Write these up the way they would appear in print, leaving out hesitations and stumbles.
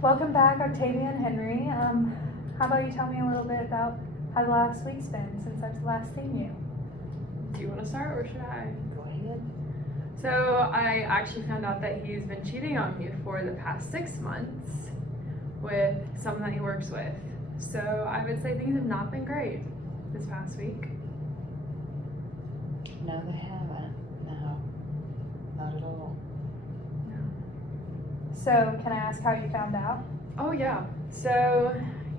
Welcome back, Octavia and Henry. How about you tell me a little bit about how the last week's been since I've last seen you? Do you want to start or should I? Go ahead. So I actually found out that he's been cheating on me for the past 6 months with someone that he works with. So I would say things have not been great this past week. No, they haven't. No, not at all. So, can I ask how you found out? Oh yeah. So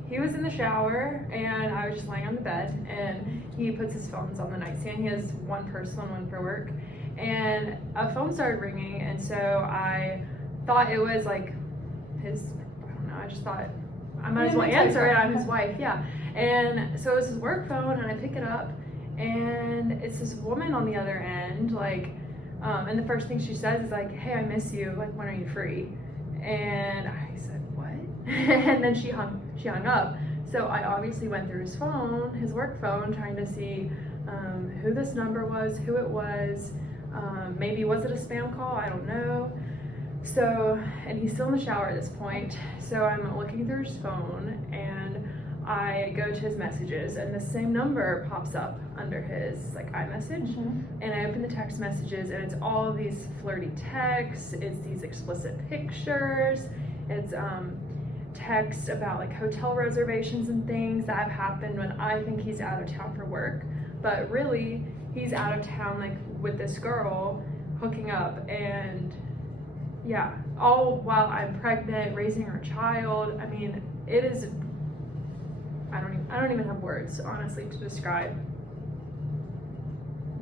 he was in the shower and I was just laying on the bed and he puts his phones on the nightstand. He has one personal and one for work. And a phone started ringing and so I thought it was like his, I don't know, I just thought I might as well answer it. I'm his wife, yeah. And so it was his work phone and I pick it up and it's this woman on the other end, like, and the first thing she says is like, hey, I miss you, like, when are you free? And I said, what? And then she hung up. So I obviously went through his phone, his work phone, trying to see who this number was, who it was. Maybe was it a spam call? I don't know. So, and he's still in the shower at this point. So I'm looking through his phone and I go to his messages and the same number pops up under his like iMessage. And I open the text messages and it's all of these flirty texts, it's these explicit pictures, it's text about like hotel reservations and things that have happened when I think he's out of town for work, but really he's out of town like with this girl hooking up. And yeah, all while I'm pregnant, raising her child. I mean, it is, I don't even have words, honestly, to describe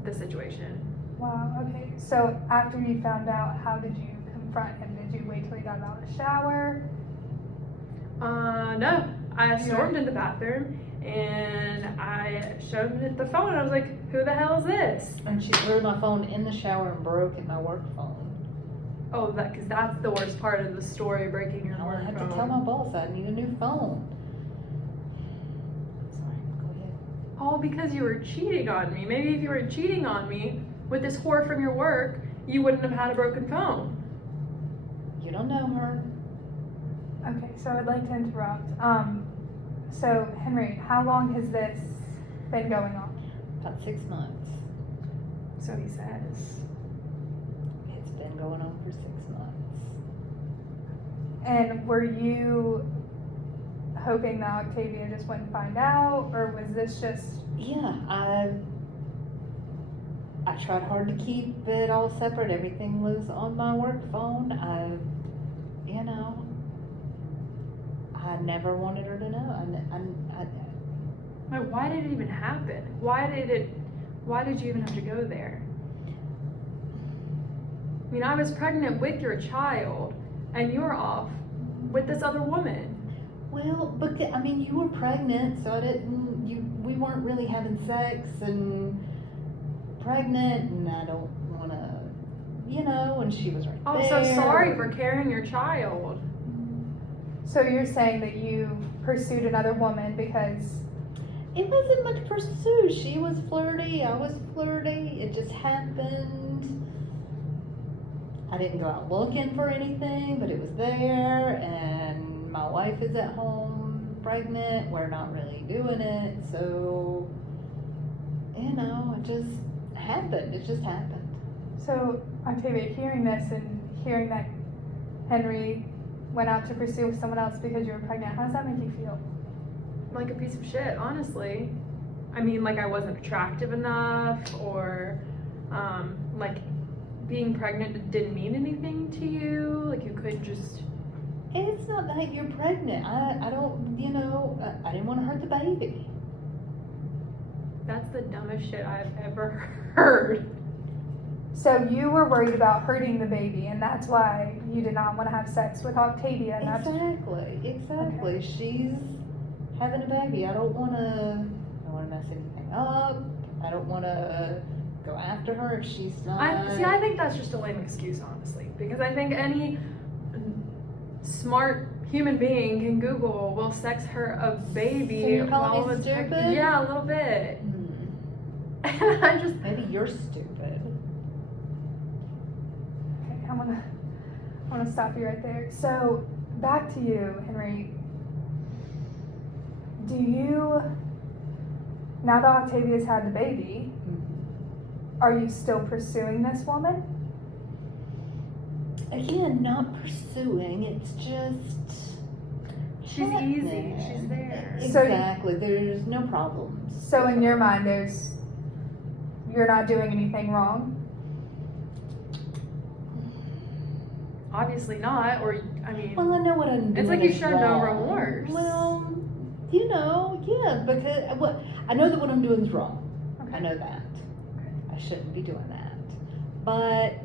the situation. Wow, okay. So, after you found out, how did you confront him? Did you wait till he got out of the shower? No. I stormed in the bathroom and I showed him the phone and I was like, who the hell is this? And she threw my phone in the shower and broke it, my work phone. Oh, because that's the worst part of the story, breaking your I work had phone. to tell my boss I need a new phone. Sorry, go ahead. All because you were cheating on me. Maybe if you were cheating on me with this whore from your work, you wouldn't have had a broken phone. You don't know her. Okay, so I'd like to interrupt. So, Henry, how long has this been going on? About 6 months. So he says. It's been going on for 6 months. And were you hoping that Octavia just wouldn't find out, or was this just... Yeah, I tried hard to keep it all separate. Everything was on my work phone. I never wanted her to know. Like, why did it even happen? Why did you even have to go there? I mean, I was pregnant with your child and you were off with this other woman. Well, but I mean, you were pregnant, so we weren't really having sex and pregnant, and I don't want to, and she was right Oh, there. so sorry for carrying your child. So you're saying that you pursued another woman because... It wasn't much pursuit. She was flirty, I was flirty, it just happened. I didn't go out looking for anything, but it was there, and my wife is at home pregnant. We're not really doing it, so it just happened. It just happened. So, Octavia, hearing this and hearing that Henry went out to pursue someone else because you were pregnant, how does that make you feel? Like a piece of shit, honestly. I mean, like I wasn't attractive enough, or like being pregnant didn't mean anything to you. Like you could just... It's not that you're pregnant. I don't, I didn't want to hurt the baby. That's the dumbest shit I've ever heard. So you were worried about hurting the baby, and that's why you did not want to have sex with Octavia. And Exactly. Okay. She's having a baby. I don't want to mess anything up. I don't want to go after her if she's not. I think that's just a lame excuse, honestly, because I think any smart human being can Google, will sex her a baby. So you're calling while me it's stupid? Yeah, a little bit. Hmm. I just... Maybe you're stupid. Okay, I want to stop you right there. So back to you, Henry. Do you, now that Octavia's had the baby, are you still pursuing this woman? Again, not pursuing, it's just. She's easy. happening. She's there. So- Exactly, there's no problems. So in your mind, you're not doing anything wrong? Obviously not, or, I mean, Well, I know what I'm doing. It's like you is showed no wrong. remorse. Well, yeah, because I know that what I'm doing is wrong. I know that. I shouldn't be doing that. But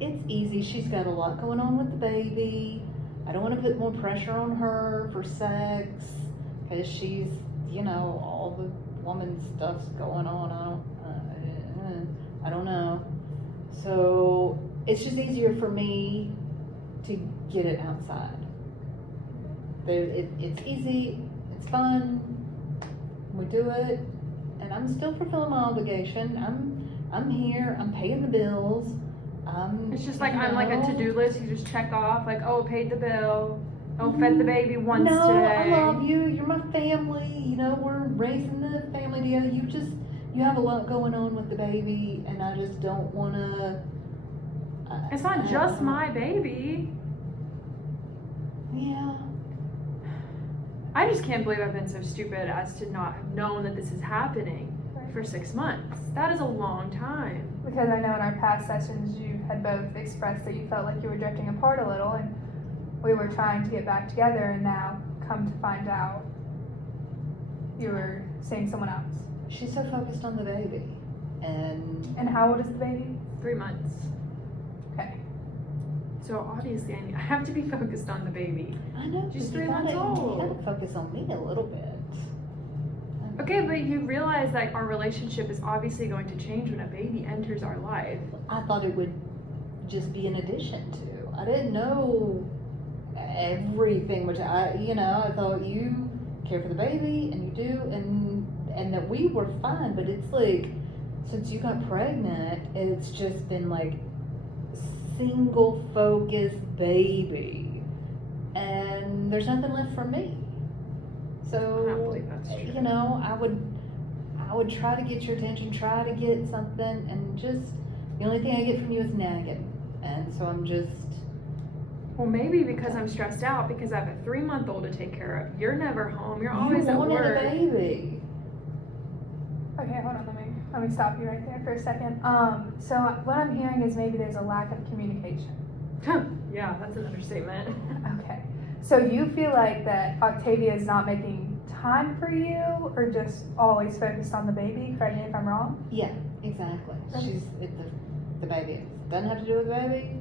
it's easy. She's got a lot going on with the baby. I don't want to put more pressure on her for sex because she's, all the woman stuff's going on. I don't know. So it's just easier for me to get it outside. It's easy, it's fun, we do it, and I'm still fulfilling my obligation. I'm here, I'm paying the bills. it's just like on like a to-do list, you just check off, like, oh, paid the bill, oh, fed the baby once No, today. I love you, you're my family, we're raising the family together. You have a lot going on with the baby, and I just don't wanna. It's not just my baby. Yeah. I just can't believe I've been so stupid as to not have known that this is happening for 6 months. That is a long time. Because I know in our past sessions you had both expressed that you felt like you were drifting apart a little, and we were trying to get back together, and now come to find out you were seeing someone else. She's so focused on the baby, and And how old is the baby? 3 months. Okay. So obviously I have to be focused on the baby. I know She's but 3 months old. You gotta focus on me a little bit. Okay, but you realize that our relationship is obviously going to change when a baby enters our life. I thought it would just be an addition to. I didn't know everything, which I thought you care for the baby, and you do, and that we were fine. But it's like, since you got pregnant, it's just been like single focus baby, and there's nothing left for me. I don't So believe that's true. I would try to get your attention, try to get something, and just the only thing I get from you is nagging, and so I'm just. Well, maybe because I'm stressed out because I have a 3-month-old to take care of. You're never home. You're always You at wanted work. a baby. Okay, hold on, let me stop you right there for a second. So what I'm hearing is maybe there's a lack of communication. Yeah, that's an understatement. Okay. So you feel like that Octavia is not making time for you, or just always focused on the baby? Correct me if I'm wrong. Yeah, exactly. The baby doesn't have to do with the baby.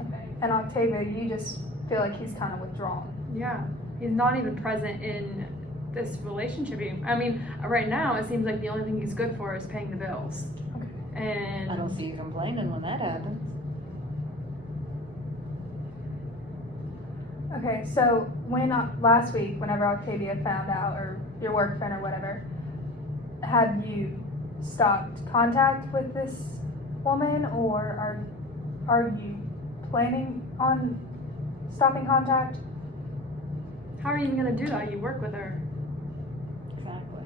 Okay. And Octavia, you just feel like he's kind of withdrawn. Yeah, he's not even present in this relationship. I mean, right now it seems like the only thing he's good for is paying the bills. Okay. And I don't see you complaining when that happens. Okay, so when last week, whenever Octavia found out, or your work friend or whatever, had you stopped contact with this woman, or are you planning on stopping contact? how are you even gonna do that? You work with her. Exactly.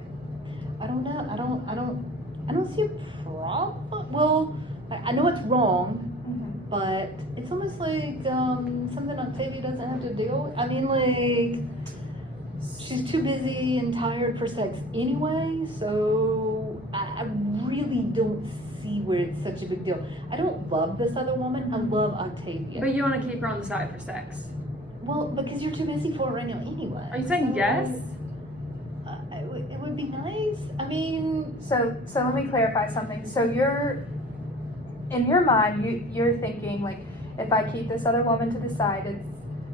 I don't know. I don't see a problem. Well, I know it's wrong, but it's almost like something Octavia doesn't have to deal with. I mean, like, she's too busy and tired for sex anyway, so I really don't see where it's such a big deal. I don't love this other woman. I love Octavia. But you want to keep her on the side for sex. Well, because you're too busy for it right now anyway. Are you saying So, yes? It would be nice. I mean, So let me clarify something. So in your mind, you're thinking, like, if I keep this other woman to the side,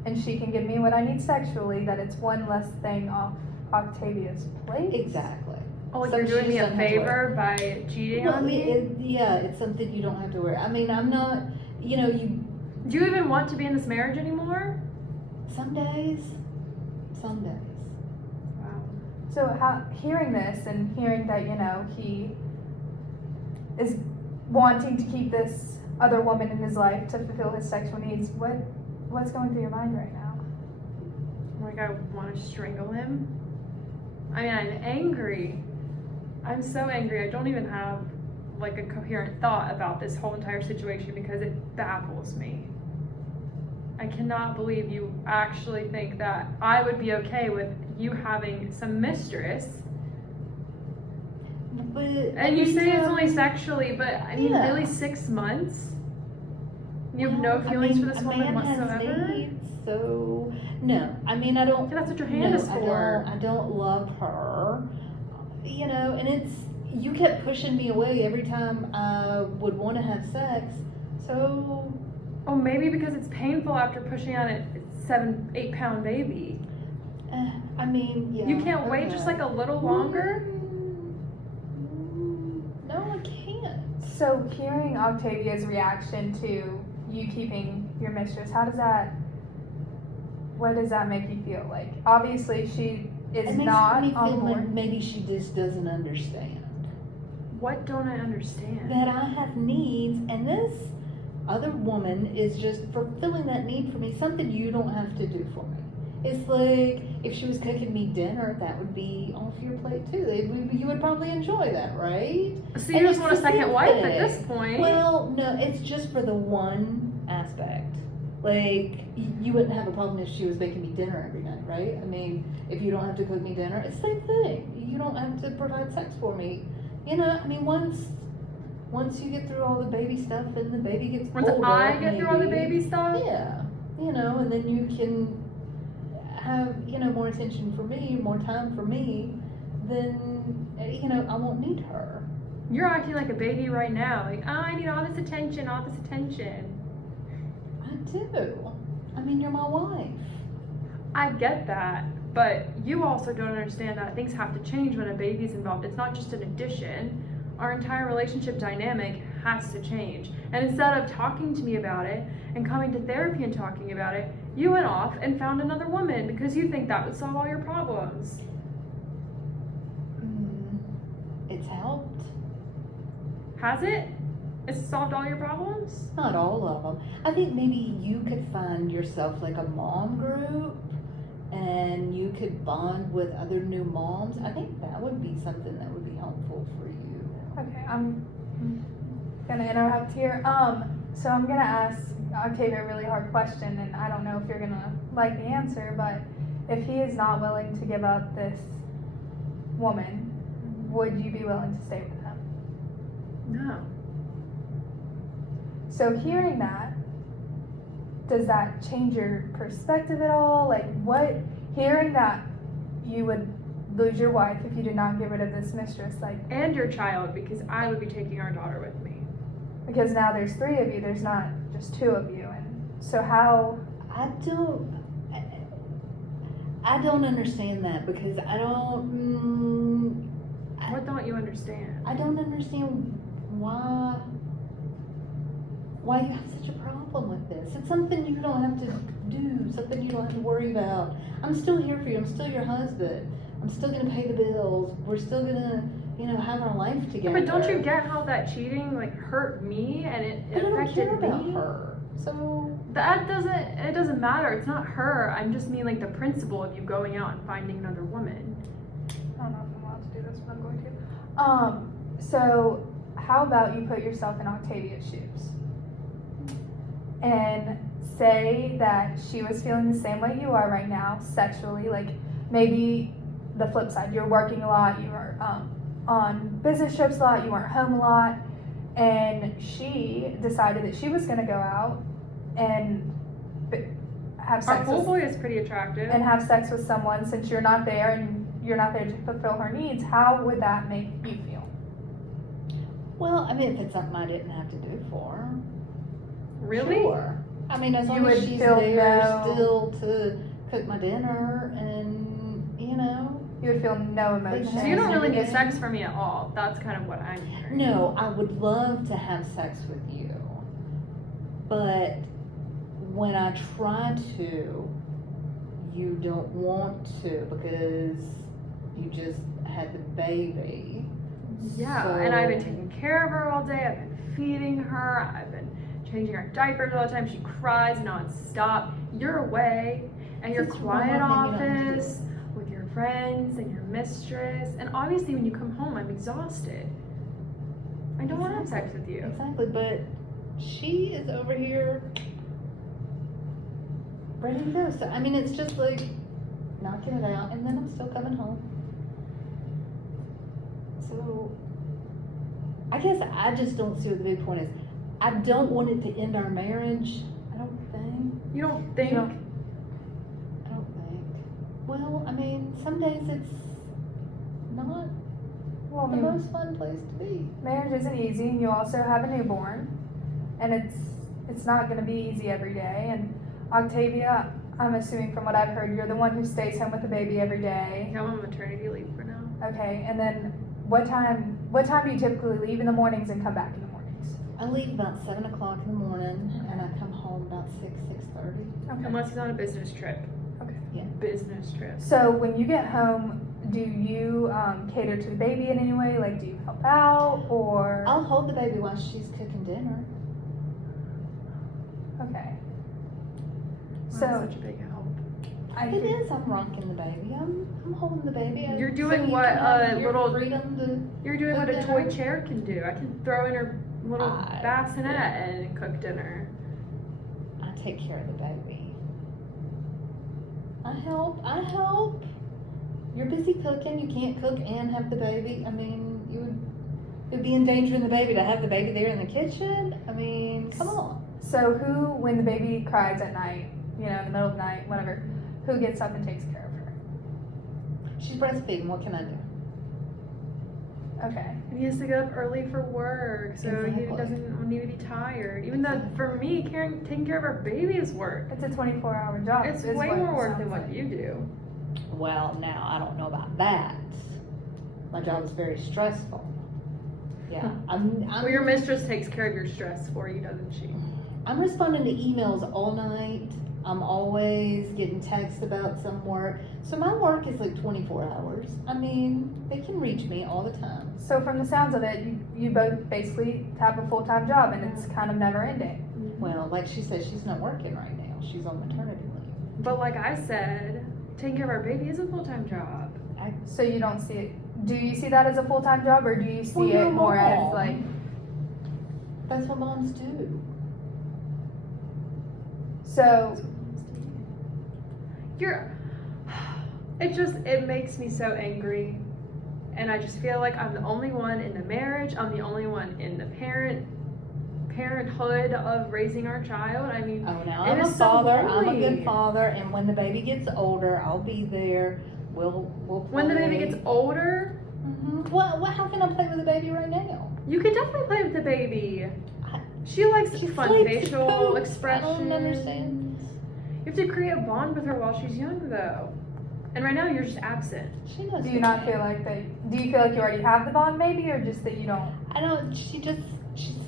and she can give me what I need sexually, that it's one less thing off Octavia's plate. exactly. Oh, like So you're she doing me just a doesn't have to favor by cheating No, on me? it's something you don't have to worry. I mean, I'm not, you, Do you even want to be in this marriage anymore? some days. Wow. So hearing this and hearing that, he is wanting to keep this other woman in his life to fulfill his sexual needs, what what's going through your mind right now? Like, I want to strangle him. I mean, I'm angry. I'm so angry. I don't even have like a coherent thought about this whole entire situation because it baffles me. I cannot believe you actually think that I would be okay with you having some mistress. But And you say it's only sexually, but I mean, Yeah. really 6 months? You have Well, no feelings for this a woman man has whatsoever? needs, so no. I mean, I don't. Yeah, that's what your hand is for. I don't love her. You know, and it's you kept pushing me away every time I would want to have sex. So Oh, maybe because it's painful after pushing on a 7-8 pound baby. I mean, yeah. You can't wait just like a little longer? No, I can't. So hearing Octavia's reaction to you keeping your mistress, what does that make you feel like? Obviously she is It makes not me on feel like board. maybe she just doesn't understand What don't I understand? that I have needs, and this other woman is just fulfilling that need for me. Something you don't have to do for me. It's like if she was cooking me dinner, that would be off your plate too. You would probably enjoy that, right? So you And just it's want a the second same wife at thing. this point? Well, no, it's just for the one aspect. Like, you wouldn't have a problem if she was making me dinner every night, right? I mean, if you don't have to cook me dinner, it's the same thing. You don't have to provide sex for me. You know, I mean, once you get through all the baby stuff and the baby gets Once older, I get through all the maybe, baby stuff? yeah, you know, and then you can have, you know, more attention for me, more time for me, then, you know, I won't need her. You're acting like a baby right now. Like, oh, I need all this attention, all this attention. I do. I mean, you're my wife. I get that, but you also don't understand that things have to change when a baby's involved. It's not just an addition. Our entire relationship dynamic has to change. And instead of talking to me about it and coming to therapy and talking about it, you went off and found another woman because you think that would solve all your problems. It's helped. Has it? It's solved all your problems? Not all of them. I think maybe you could find yourself like a mom group and you could bond with other new moms. I think that would be something that would be helpful for you. Okay, I'm gonna interrupt here. So I'm gonna ask Octavia a really hard question, and I don't know if you're gonna like the answer, but if he is not willing to give up this woman, would you be willing to stay with him? No. So hearing that, does that change your perspective at all? Like hearing that you would lose your wife if you did not get rid of this mistress, like, And your child, because I would be taking our daughter with me. because now there's 3 of you, there's not just 2 of you, and so how, I don't understand that because I don't. What don't you understand? I don't understand why you have such a problem with this. It's something you don't have to do, something you don't have to worry about. I'm still here for you. I'm still your husband. I'm still gonna pay the bills. We're still gonna, you know, have our life Yeah, together. but don't you get how that cheating like hurt me and it But I don't affected care about me? her. So It doesn't matter. It's not her. I just mean like the principle of you going out and finding another woman. I don't know if I'm allowed to do this, but I'm going to. So how about you put yourself in Octavia's shoes and say that she was feeling the same way you are right now, sexually, like maybe the flip side, you're working a lot, you were on business trips a lot, you weren't home a lot, and she decided that she was going to go out and have Our sex pool with, boy is pretty attractive. and have sex with someone since you're not there and you're not there to fulfill her needs. How would that make you feel? well, I mean, if it's something I didn't have to do for her. Really? Sure. I mean, as You long as would she's feel there no- still to cook my dinner and, you know. You would feel no emotion. So you don't really need Okay. sex from me at all. That's kind of what I'm hearing. No, I would love to have sex with you. But when I try to, you don't want to because you just had the baby. Yeah, So- and I've been taking care of her all day. I've been feeding her. I've been changing our diapers all the time. She cries nonstop. You're away and your It's quiet one more thing you don't do. office with your friends and your mistress. And obviously, when you come home, I'm exhausted. I don't want to have sex with you. Exactly, but she is over here ready to go. So, I mean, it's just like knocking it out, and then I'm still coming home. So, I guess I just don't see what the big point is. I don't want it to end our marriage. I don't think. You don't think? You don't- I don't think. Well, I mean, some days it's not Well, I the mean, most fun place to be. marriage isn't easy, and you also have a newborn, and it's not going to be easy every day. And Octavia, I'm assuming from what I've heard, you're the one who stays home with the baby every day. I'm on maternity leave for now. Okay, and then what time do you typically leave in the mornings and come back in the mornings? I leave about 7 o'clock in the morning, and I come home about 6:30. Okay. Unless he's on a business trip. Okay. Yeah. Business trip. So when you get home, do you cater to the baby in any way? Like, do you help out or? I'll hold the baby while she's cooking dinner. Okay. Wow, So such a big help. I It think- is. I'm rocking the baby. I'm holding the baby. You're So doing you what can have a your little- freedom to. You're doing what a Cook toy dinner. chair can do. I can throw in her little I- bassinet and cook dinner. I take care of the baby. I help. I help. You're busy cooking. You can't cook and have the baby. I mean, it would be endangering the baby to have the baby there in the kitchen. I mean, come on. So who, when the baby cries at night, in the middle of the night, whatever, who gets up and takes care of her? She's breastfeeding. What can I do? Okay. And he has to get up early for work, so he Exactly. doesn't need to be tired. Even though for me, taking care of our baby is work. It's a 24-hour job. It's is way what more it work sounds than what like. you do. Well, now I don't know about that. My job is very stressful. Yeah, I'm Well, your mistress takes care of your stress for you, doesn't she? I'm responding to emails all night. I'm always getting texts about some work. So my work is like 24 hours. I mean, they can reach me all the time. So from the sounds of it, you both basically have a full-time job, and it's kind of never ending. Well, like she said, she's not working right now. She's on maternity leave. But like I said, taking care of our baby is a full-time job. So you don't see it. Do you see that as a full-time job, or do you see Well, you're it a more as mom. like? That's what moms do. So It makes me so angry. And I just feel like I'm the only one in the marriage. I'm the only one in the parenthood of raising our child. I mean, Oh, now It I'm a is so father. I'm a lonely. good father. And when the baby gets older, I'll be there. We'll play. when the baby gets older, Mhm. Well, how can I play with the baby right now? you can definitely play with the baby. I- She likes She fun sleeps, facial poops. expressions. I don't understand. You have to create a bond with her while she's young, though. And right now, you're just absent. She knows. do you the not game. feel like that? Do you feel like you already have the bond, maybe, or just that you don't? I don't. She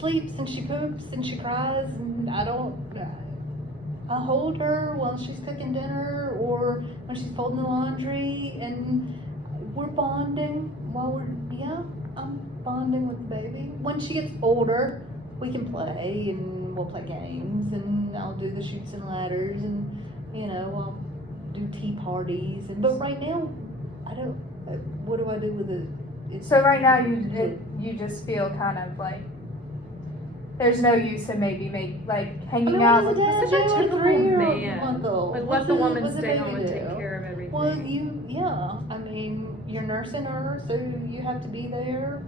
sleeps and she poops and she cries and I don't. I hold her while she's cooking dinner or when she's folding the laundry and we're bonding while I'm bonding with the baby. When she gets older, we can play and we'll play games and I'll do the chutes and ladders and I'll do tea parties but right now I don't. What do I do with it? So right now you just feel kind of like there's no use in maybe hanging out with. Dad Such a do with typical 3-month-old? Like, let What's the woman what's stay baby home and do? take care of everything. Well, I mean, you're nursing her, so you have to be there.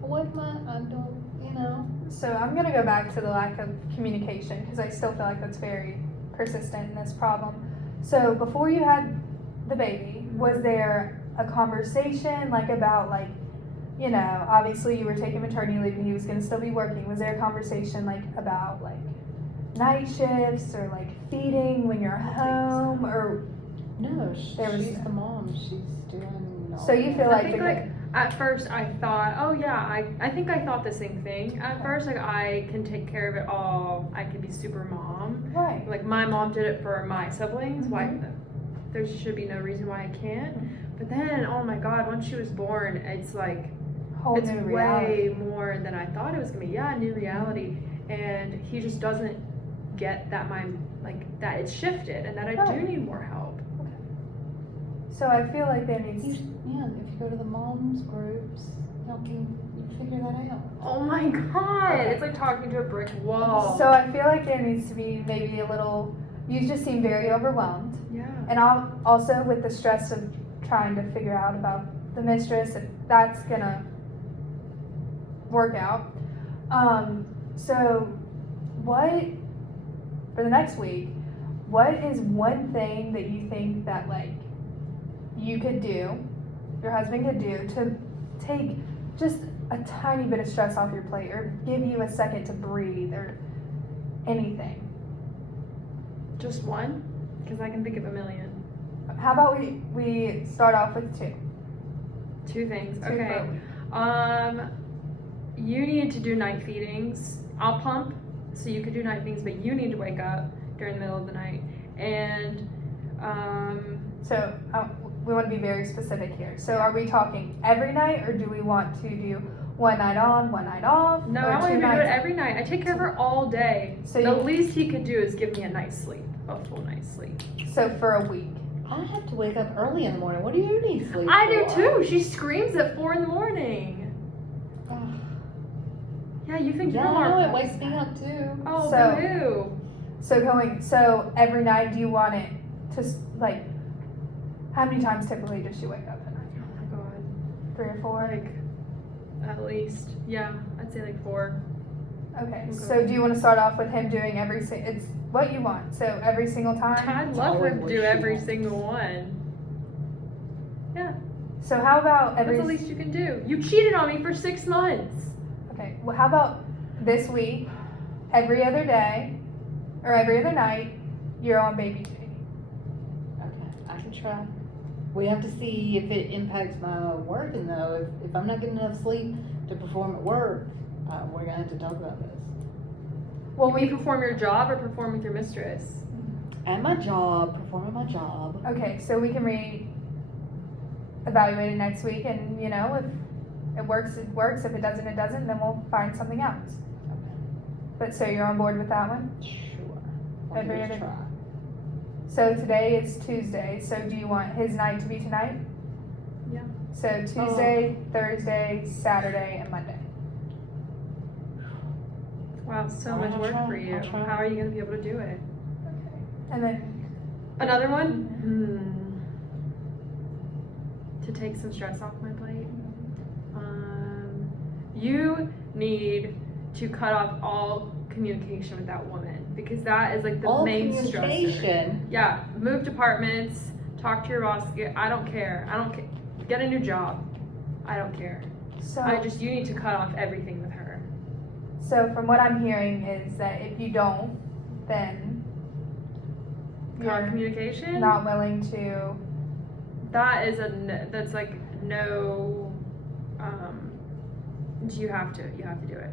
What am I don't, So I'm gonna go back to the lack of communication because I still feel like that's very persistent in this problem. So before you had the baby, was there a conversation about obviously you were taking maternity leave and he was gonna still be working. Was there a conversation about night shifts or feeding when you're home or? No, There was- she's the mom. She's doing all So you that. feel I like think the- at first I thought, oh yeah, I think I thought the same thing. At first, I can take care of it all. I can be super mom. Right. Like my mom did it for my siblings. Why? Mhm. There should be no reason why I can't. But then, oh my God, once she was born, it's Whole it's new way reality. more than I thought it was gonna be. Yeah, new reality. and he just doesn't get that that it's shifted and that I do Right. need more help. So I feel like there needs. If you go to the moms groups, helping you figure that out. Oh my god, Okay. it's like talking to a brick wall. So I feel like there needs to be maybe a little. You just seem very overwhelmed, yeah. and I'll also with the stress of trying to figure out about the mistress if that's gonna work out. So what for the next week? What is one thing that you think that like you could do, your husband could do to take just a tiny bit of stress off your plate, or give you a second to breathe, or anything? Just one? Because I can think of a million. How about we start off with two? Two things. Two for a Okay. week. You need to do night feedings. I'll pump, so you could do night feedings, but you need to wake up during the middle of the night. And So we want to be very specific here. So are we talking every night, or do we want to do one night on, one night off? no, or I want you to do it nights? every night. I take care of her all day. So The you- least he could do is give me a night's sleep, a full night's sleep. So for a week. I have to wake up early in the morning. What do you need sleep I do for? too. She screams at 4 in. Ugh. Yeah, you think Yeah, you're I more know, it wakes me up too. Oh, So- boo-hoo. So every night, do you want it to like? How many times typically does she wake up at night? Oh my god. 3 or 4? Like, at least. Yeah, I'd say like 4. Okay. Okay. So do you want to start off with him doing it's what you want? So every single time. I'd It's love for always him to what do she every wants. single one. So how about That's every? the least you can do. You cheated on me for 6 months. Okay. Well, how about this week? Every other day, or every other night, you're on baby duty. Okay, I can try. We have to see if it impacts my working though. If I'm not getting enough sleep to perform at work, we're gonna have to talk about this. Well, Will you perform your job or perform with your mistress? At my job, performing my job. Okay, so we can evaluate it next week, and if it works, it works. If it doesn't, it doesn't. Then we'll find something else. But so you're on board with that one? Sure. Every Let's other- try. So today is Tuesday. So do you want his night to be tonight? Yeah. So Tuesday, Thursday, Saturday, and Monday. Wow, so I'll much work try, for you. I'll try. How are you going to be able to do it? Okay. And then Another one? To take some stress off my plate. You need to cut off all communication with that woman, because that is like the All main stressor. communication. Yeah, move departments, talk to your boss. I don't care. Get a new job. I don't care. so You need to cut off everything with her. so from what I'm hearing is that if you don't, then Cut off you're communication. not willing to. That is that's like no. You have to do it.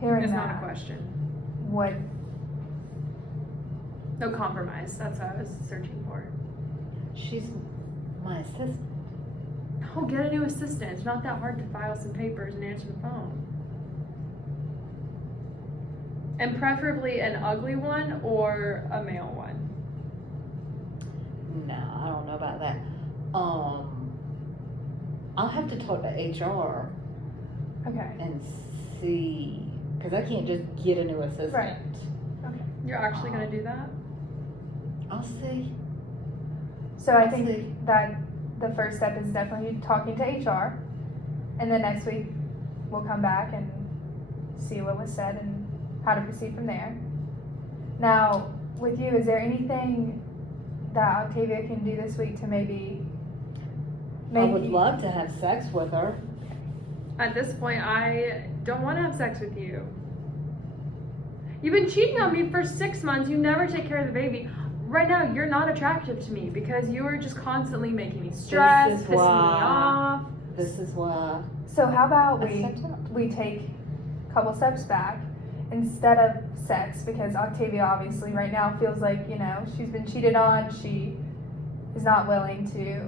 Hearing It's that, not a question. what No compromise. That's what I was searching for. She's my assistant. Oh, get a new assistant. It's not that hard to file some papers and answer the phone. And preferably an ugly one or a male one. No, I don't know about that. I'll have to talk to HR okay. and see, because I can't just get a new assistant. Right. You're actually gonna do that? I'll see. So I I'll think see. that the first step is definitely talking to HR, and then next week we'll come back and see what was said and how to proceed from there. Now, with you, is there anything that Octavia can do this week to maybe I make would you- love to have sex with her. At this point, I don't want to have sex with you. You've been cheating on me for 6 months. You never take care of the baby. Right now, you're not attractive to me because you are just constantly making me stressed, is pissing me why. off. This is why So how about I stepped up. we take a couple steps back instead of sex, because Octavia obviously right now feels like she's been cheated on. She is not willing to Yeah,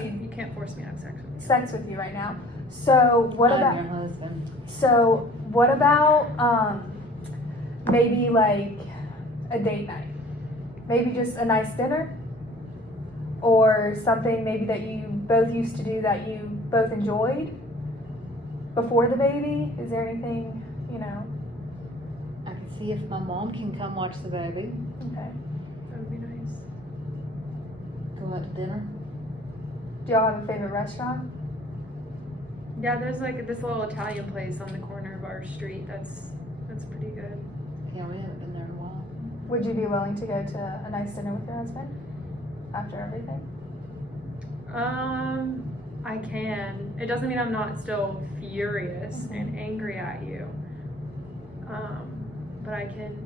proceed you can't force me to have sex with you. sex with you right now. So what I'm about your husband. so what about maybe like a date night? Maybe just a nice dinner? Or something maybe that you both used to do that you both enjoyed before the baby? Is there anything, you know? I can see if my mom can come watch the baby. Okay. That would be nice. Go out to dinner. Do y'all have a favorite restaurant? Yeah, there's like this little Italian place on the corner of our street. That's pretty good. Yeah, we haven't been there in a while. Would you be willing to go to a nice dinner with your husband after everything? I can. It doesn't mean I'm not still furious Mhm. and angry at you. But I can,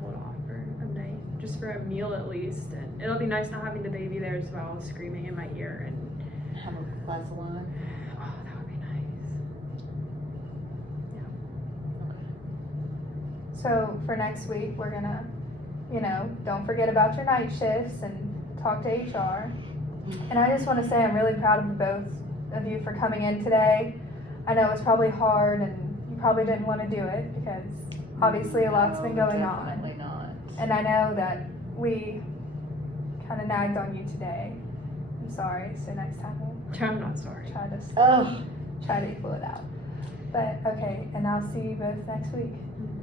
hold off for a night, just for a meal at least. And it'll be nice not having the baby there as well, screaming in my ear. And Have a glass of wine. oh, that would be nice. So for next week, we're gonna, don't forget about your night shifts and talk to HR. And I just want to say I'm really proud of both of you for coming in today. I know it's probably hard and you probably didn't want to do it because obviously a lot's been going on. Definitely not. And I know that we kind of nagged on you today. I'm sorry, so next time we'll I'm not sorry. try to Oh, try to equal it out. But okay, and I'll see you both next week. Mhm.